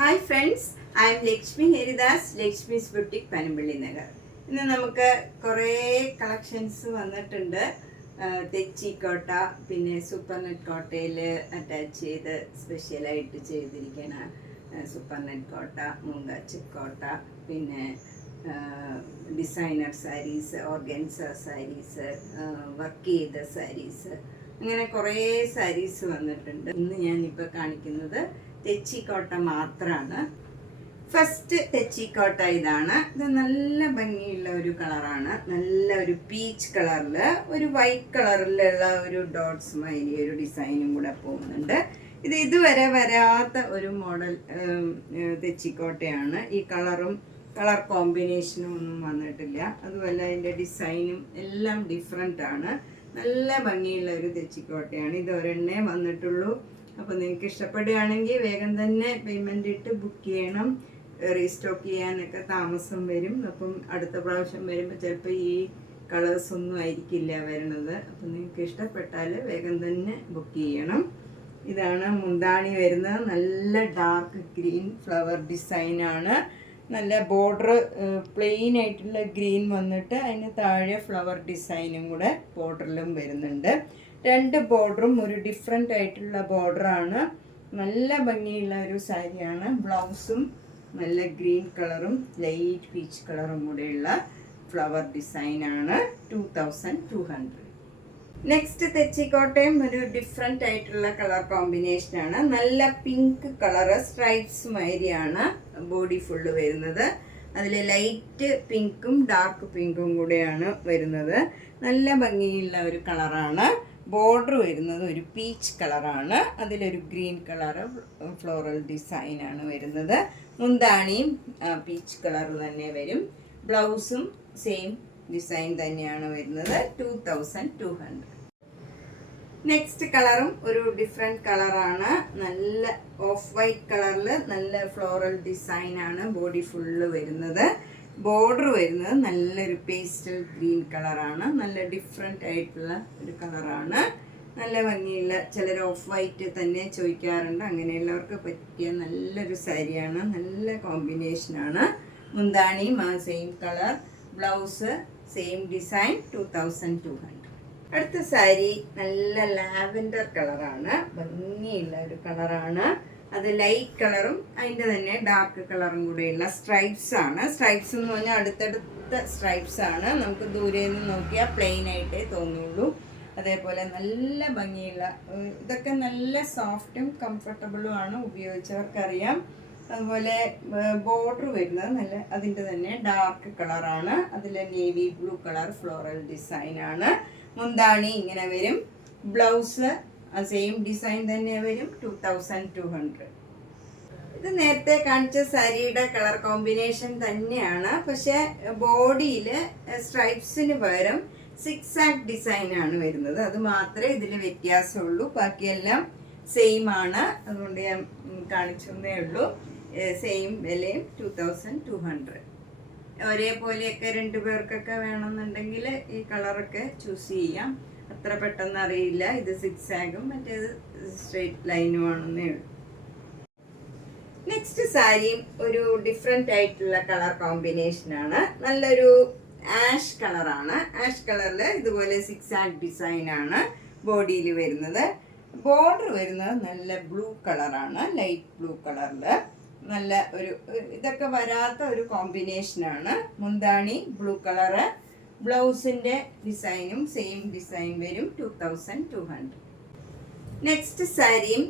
Hi friends, I M Lakshmi Haridas, Lakshmi's boutique Panampilly Nagar. ഇന്ന് നമുക്ക് കുറേ കളക്ഷൻസ് വന്നിട്ടുണ്ട്. തെച്ചിക്കോട്ട, പിന്നെ സൂപ്പർ നെറ്റ് കോട്ടയിൽ അറ്റാച്ച് ചെയ്ത് സ്പെഷ്യലായിട്ട് ചെയ്തിരിക്കുന്ന സൂപ്പർ നെറ്റ് കോട്ട, മൂങ്കാച്ചിക്കോട്ട, പിന്നെ designer saris, organza saris, work ചെയ്ത സാരീസ്, അങ്ങനെ കുറേ സാരീസ് വന്നിട്ടുണ്ട്. ഇന്ന് ഞാനിപ്പോൾ കാണിക്കുന്നത് തെച്ചിക്കോട്ട മാത്രമാണ്. ഫസ്റ്റ് തെച്ചിക്കോട്ട ഇതാണ്. ഇത് നല്ല ഭംഗിയുള്ള ഒരു കളറാണ്. നല്ല ഒരു പീച്ച് കളറിൽ ഒരു വൈറ്റ് കളറിലുള്ള ഒരു ഡോട്ട്സ് മാതിരി ഒരു ഡിസൈനും കൂടെ പോകുന്നുണ്ട്. ഇത് ഇതുവരെ വരാത്ത ഒരു മോഡൽ തെച്ചിക്കോട്ടയാണ്. ഈ കളർ കോമ്പിനേഷനും ഒന്നും വന്നിട്ടില്ല. അതുപോലെ അതിൻ്റെ ഡിസൈനും എല്ലാം ഡിഫറെൻ്റ് ആണ്. നല്ല ഭംഗിയുള്ള ഒരു തെച്ചിക്കോട്ടയാണ്. ഇത് ഒരെണ്ണേ വന്നിട്ടുള്ളൂ. അപ്പോൾ നിങ്ങൾക്ക് ഇഷ്ടപ്പെടുകയാണെങ്കിൽ വേഗം തന്നെ പേയ്മെൻ്റ് ഇട്ട് ബുക്ക് ചെയ്യണം. റീസ്റ്റോക്ക് ചെയ്യാനൊക്കെ താമസം വരും. അപ്പം അടുത്ത പ്രാവശ്യം വരുമ്പോൾ ചിലപ്പോൾ ഈ കളേഴ്സ് ഒന്നും ആയിരിക്കില്ല വരണത്. അപ്പം നിങ്ങൾക്ക് ഇഷ്ടപ്പെട്ടാൽ വേഗം തന്നെ ബുക്ക് ചെയ്യണം. ഇതാണ് മുന്താണി വരുന്നത്. നല്ല ഡാർക്ക് ഗ്രീൻ ഫ്ലവർ ഡിസൈനാണ്. നല്ല ബോർഡർ പ്ലെയിൻ ആയിട്ടുള്ള ഗ്രീൻ വന്നിട്ട് അതിന് താഴെ ഫ്ലവർ ഡിസൈനും കൂടെ ബോർഡറിലും വരുന്നുണ്ട്. രണ്ട് ബോർഡറും ഒരു ഡിഫറെൻ്റ് ആയിട്ടുള്ള ബോർഡറാണ്. നല്ല ഭംഗിയുള്ള ഒരു സാരിയാണ്. ബ്ലൗസും നല്ല ഗ്രീൻ കളറും ലൈറ്റ് പീച്ച് കളറും കൂടെയുള്ള ഫ്ലവർ ഡിസൈനാണ്. 2200. നെക്സ്റ്റ് തെച്ചിക്കോട്ടയും ഒരു ഡിഫറെൻ്റ് ആയിട്ടുള്ള കളർ കോമ്പിനേഷനാണ്. നല്ല പിങ്ക് കളറ് സ്ട്രൈപ്സ് മാതിരിയാണ് ബോഡി ഫുള്ള് വരുന്നത്. അതിൽ ലൈറ്റ് പിങ്കും ഡാർക്ക് പിങ്കും കൂടെയാണ് വരുന്നത്. നല്ല ഭംഗിയുള്ള ഒരു കളറാണ്. ബോർഡർ വരുന്നത് ഒരു പീച്ച് കളറാണ്. അതിലൊരു ഗ്രീൻ കളറ് ഫ്ലോറൽ ഡിസൈനാണ് വരുന്നത്. മുന്താണിയും പീച്ച് കളർ തന്നെ വരും. ബ്ലൗസും സെയിം ഡിസൈൻ തന്നെയാണ് വരുന്നത്. 2200. നെക്സ്റ്റ് കളറും ഒരു ഡിഫറെൻറ്റ് കളറാണ്. നല്ല ഓഫ് വൈറ്റ് കളറിൽ നല്ല ഫ്ലോറൽ ഡിസൈനാണ് ബോഡി ഫുള്ള് വരുന്നത്. ബോർഡർ വരുന്നത് നല്ലൊരു പേസ്റ്റൽ ഗ്രീൻ കളറാണ്. നല്ല ഡിഫറെൻ്റ് ആയിട്ടുള്ള ഒരു കളറാണ്. നല്ല ഭംഗിയുള്ള, ചിലർ ഓഫ് വൈറ്റ് തന്നെ ചോദിക്കാറുണ്ട്. അങ്ങനെയുള്ളവർക്ക് പറ്റിയ നല്ലൊരു സാരിയാണ്. നല്ല കോമ്പിനേഷനാണ്. മുന്താണിയും ആ same colour, blouse same design. 2200. അടുത്ത സാരി നല്ല ലാവൻഡർ കളറാണ്. ഭംഗിയുള്ള ഒരു കളറാണ്. അത് ലൈറ്റ് കളറും അതിൻ്റെ തന്നെ ഡാർക്ക് കളറും കൂടെയുള്ള സ്ട്രൈപ്സ് ആണ്. സ്ട്രൈപ്സ് എന്ന് പറഞ്ഞാൽ അടുത്തടുത്ത സ്ട്രൈപ്സ് ആണ്. നമുക്ക് ദൂരെ നിന്ന് നോക്കിയാൽ പ്ലെയിൻ ആയിട്ടേ തോന്നുള്ളൂ. അതേപോലെ നല്ല ഭംഗിയുള്ള, ഇതൊക്കെ നല്ല സോഫ്റ്റും കംഫർട്ടബിളും ആണ്. ഉപയോഗിച്ചവർക്കറിയാം. അതുപോലെ ബോർഡർ വരുന്നത് നല്ല അതിൻ്റെ തന്നെ ഡാർക്ക് കളറാണ്. അതിൽ നേവി ബ്ലൂ കളർ ഫ്ലോറൽ ഡിസൈനാണ്. മുന്താണി ഇങ്ങനെ വരും. ബ്ലൗസ് സെയിം ഡിസൈൻ തന്നെ വരും. 2200. ഇത് നേരത്തെ കാണിച്ച സാരിയുടെ കളർ കോമ്പിനേഷൻ തന്നെയാണ്. പക്ഷെ ബോഡിയിൽ സ്ട്രൈപ്സിന് പകരം സിക്സാക് ഡിസൈനാണ് വരുന്നത്. അത് മാത്രമേ ഇതിൽ വ്യത്യാസമുള്ളൂ. ബാക്കിയെല്ലാം സെയിം ആണ്. അതുകൊണ്ട് ഞാൻ കാണിച്ചതേ ഉള്ളൂ. സെയിം വിലയും 2200. ഒരേപോലെയൊക്കെ രണ്ടുപേർക്കൊക്കെ വേണമെന്നുണ്ടെങ്കിൽ ഈ കളറൊക്കെ ചൂസ് ചെയ്യാം. അത്ര പെട്ടെന്ന് അറിയില്ല. ഇത് സിക്സാഗും മറ്റേത് സ്ട്രെയിറ്റ് ലൈനും ആണെന്നേ ഉള്ളൂ. നെക്സ്റ്റ് സാരിയും ഒരു ഡിഫറെൻ്റ് ആയിട്ടുള്ള കളർ കോമ്പിനേഷനാണ്. നല്ലൊരു ആഷ് കളറാണ്. ആഷ് കളറിൽ ഇതുപോലെ സിക്സാഗ് ഡിസൈനാണ് ബോഡിയിൽ വരുന്നത്. ബോർഡർ വരുന്നത് നല്ല ബ്ലൂ കളറാണ്. ലൈറ്റ് ബ്ലൂ കളറിൽ നല്ല ഒരു ഇതൊക്കെ വരാത്ത ഒരു കോമ്പിനേഷനാണ്. മുന്താണി ബ്ലൂ കളറ്, ബ്ലൗസിൻ്റെ ഡിസൈനും സെയിം ഡിസൈൻ വരും. 2200. നെക്സ്റ്റ് സാരിയും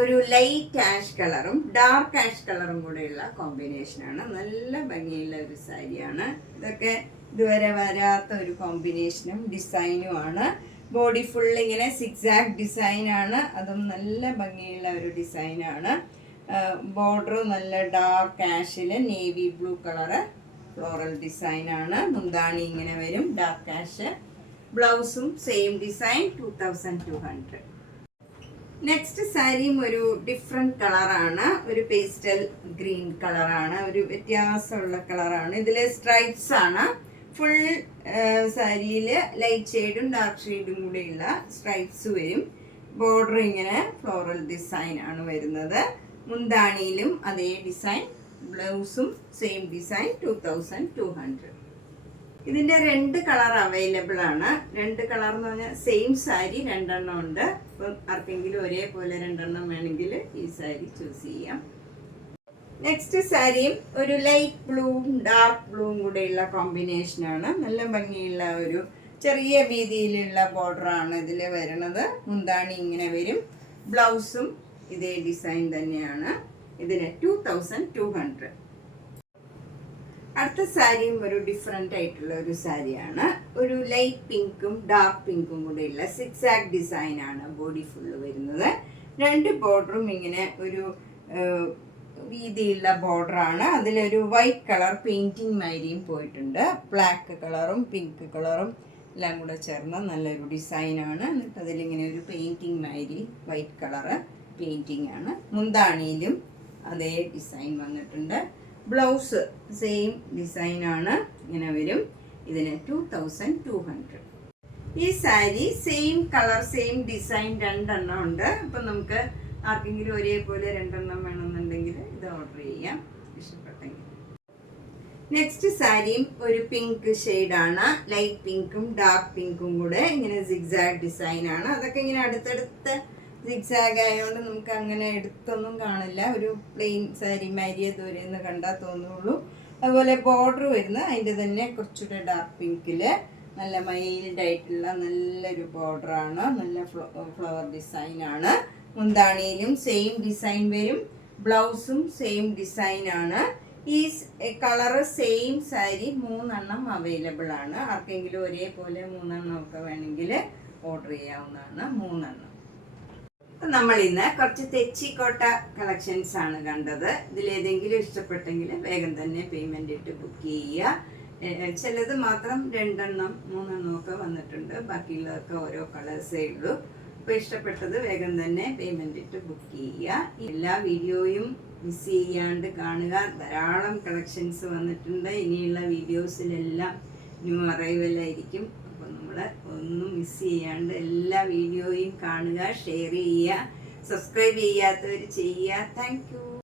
ഒരു ലൈറ്റ് ആഷ് കളറും ഡാർക്ക് ആഷ് കളറും കൂടെയുള്ള കോമ്പിനേഷനാണ്. നല്ല ഭംഗിയുള്ള ഒരു സാരിയാണ്. ഇതൊക്കെ ഇതുവരെ വരാത്ത ഒരു കോമ്പിനേഷനും ഡിസൈനും ആണ്. ബോഡി ഫുൾ ഇങ്ങനെ സിക്സാക് ഡിസൈനാണ്. അതും നല്ല ഭംഗിയുള്ള ഒരു ഡിസൈനാണ്. ബോർഡർ നല്ല ഡാർക്ക് ആഷിൽ നേവി ബ്ലൂ കളറ് ഫ്ലോറൽ ഡിസൈനാണ്. മുന്താണി ഇങ്ങനെ വരും ഡാർക്ക് ആഷ്. ബ്ലൗസും സെയിം ഡിസൈൻ. 2200. നെക്സ്റ്റ് സാരിയും ഒരു ഡിഫറെൻറ്റ് കളറാണ്. ഒരു പേസ്റ്റൽ ഗ്രീൻ കളറാണ്. ഒരു വ്യത്യാസമുള്ള കളറാണ്. ഇതിൽ സ്ട്രൈപ്സ് ആണ്. ഫുൾ സാരിയിൽ ലൈറ്റ് ഷെയ്ഡും ഡാർക്ക് ഷെയ്ഡും കൂടെയുള്ള സ്ട്രൈപ്സ് വരും. ബോർഡർ ഇങ്ങനെ ഫ്ലോറൽ ഡിസൈൻ ആണ് വരുന്നത്. മുന്താണിയിലും അതേ ഡിസൈൻ, ബ്ലൗസും സെയിം ഡിസൈൻ 2200. ഇതിൻ്റെ 2 കളർ അവൈലബിൾ ആണ്. 2 കളർ എന്ന് പറഞ്ഞാൽ സെയിം സാരി 2 എണ്ണം ഉണ്ട്. അപ്പം ആർക്കെങ്കിലും ഒരേപോലെ 2 എണ്ണം വേണമെങ്കിൽ ഈ സാരി ചൂസ് ചെയ്യാം. നെക്സ്റ്റ് സാരിയും ഒരു ലൈറ്റ് ബ്ലൂവും ഡാർക്ക് ബ്ലൂവും കൂടെയുള്ള കോമ്പിനേഷനാണ്. നല്ല ഭംഗിയുള്ള ഒരു ചെറിയ വീതിയിലുള്ള ബോർഡറാണ് ഇതിൽ വരുന്നത്. മുന്താണി ഇങ്ങനെ വരും. ബ്ലൗസും ഇതേ ഡിസൈൻ തന്നെയാണ്. ഇതിന് 2200. അടുത്ത സാരിയും ഒരു ഡിഫറെൻ്റ് ആയിട്ടുള്ള ഒരു സാരിയാണ്. ഒരു ലൈറ്റ് പിങ്കും ഡാർക്ക് പിങ്കും കൂടെയുള്ള സിക്സാക് ഡിസൈനാണ് ബോഡി ഫുള്ള് വരുന്നത്. 2 ബോർഡറും ഇങ്ങനെ ഒരു വീതിയുള്ള ബോർഡറാണ്. അതിലൊരു വൈറ്റ് കളർ പെയിൻറ്റിങ് മാതിരിയും പോയിട്ടുണ്ട്. ബ്ലാക്ക് കളറും പിങ്ക് കളറും എല്ലാം കൂടെ ചേർന്ന നല്ലൊരു ഡിസൈനാണ്. എന്നിട്ട് അതിലിങ്ങനെ ഒരു പെയിൻറ്റിങ് മാതിരി വൈറ്റ് കളറ് പെയിൻറ്റിങ് ആണ്. മുന്താണിയിലും അതേ ഡിസൈൻ വന്നിട്ടുണ്ട്. ബ്ലൗസ് സെയിം ഡിസൈനാണ്, ഇങ്ങനെ വരും. ഇതിന് 2200. ഈ sari same colour same design 2 എണ്ണം ഉണ്ട്. അപ്പം നമുക്ക് ആർക്കെങ്കിലും ഒരേപോലെ 2 എണ്ണം വേണമെന്നുണ്ടെങ്കിൽ ഇത് ഓർഡർ ചെയ്യാം, ഇഷ്ടപ്പെട്ടെങ്കിൽ. നെക്സ്റ്റ് സാരിയും ഒരു പിങ്ക് ഷെയ്ഡാണ്. ലൈറ്റ് പിങ്കും ഡാർക്ക് പിങ്കും കൂടെ ഇങ്ങനെ സിഗ്സാഗ് ഡിസൈനാണ്. അതൊക്കെ ഇങ്ങനെ അടുത്തടുത്ത് സിഗ്സാഗ് ആയതുകൊണ്ട് നമുക്ക് അങ്ങനെ എടുത്തൊന്നും കാണില്ല. ഒരു പ്ലെയിൻ സാരി മാരിയ ദൂരെന്ന് കണ്ടാൽ തോന്നുള്ളൂ. അതുപോലെ ബോർഡർ വരുന്ന അതിൻ്റെ തന്നെ കുറച്ചുകൂടെ ഡാർക്ക് പിങ്കിൽ നല്ല മൈൽഡായിട്ടുള്ള നല്ലൊരു ബോർഡറാണ്. നല്ല ഫ്ലവർ ഡിസൈനാണ്. മുന്താണിയിലും സെയിം ഡിസൈൻ വരും. ബ്ലൗസും സെയിം ഡിസൈനാണ്. ഈ കളറ് സെയിം സാരി 3 എണ്ണം അവൈലബിൾ ആണ്. ആർക്കെങ്കിലും ഒരേപോലെ 3 എണ്ണം ഒക്കെ വേണമെങ്കിൽ ഓർഡർ ചെയ്യാവുന്നതാണ്. 3 എണ്ണം. നമ്മൾ ഇന്ന് കുറച്ച് തെച്ചിക്കോട്ട കളക്ഷൻസ് ആണ് കണ്ടത്. ഇതിലേതെങ്കിലും ഇഷ്ടപ്പെട്ടെങ്കിൽ വേഗം തന്നെ പേയ്മെന്റ് ഇട്ട് ബുക്ക് ചെയ്യുക. ചിലത് മാത്രം 2 എണ്ണം 3 എണ്ണം ഒക്കെ വന്നിട്ടുണ്ട്. ബാക്കിയുള്ളതൊക്കെ ഓരോ കളേഴ്സേ ഉള്ളൂ. അപ്പോൾ ഇഷ്ടപ്പെട്ടത് വേഗം തന്നെ പേയ്മെന്റ് ഇട്ട് ബുക്ക് ചെയ്യുക. എല്ലാ വീഡിയോയും മിസ് ചെയ്യാണ്ട് കാണുക. ധാരാളം കളക്ഷൻസ് വന്നിട്ടുണ്ട്. ഇനിയുള്ള വീഡിയോസിലെല്ലാം ന്യൂ അറൈവലായിരിക്കും. അപ്പോൾ നമ്മൾ ഒന്നും മിസ് ചെയ്യാണ്ട് എല്ലാ വീഡിയോയും കാണുക, ഷെയർ ചെയ്യുക, സബ്സ്ക്രൈബ് ചെയ്യാത്തവർ ചെയ്യുക. Thank you.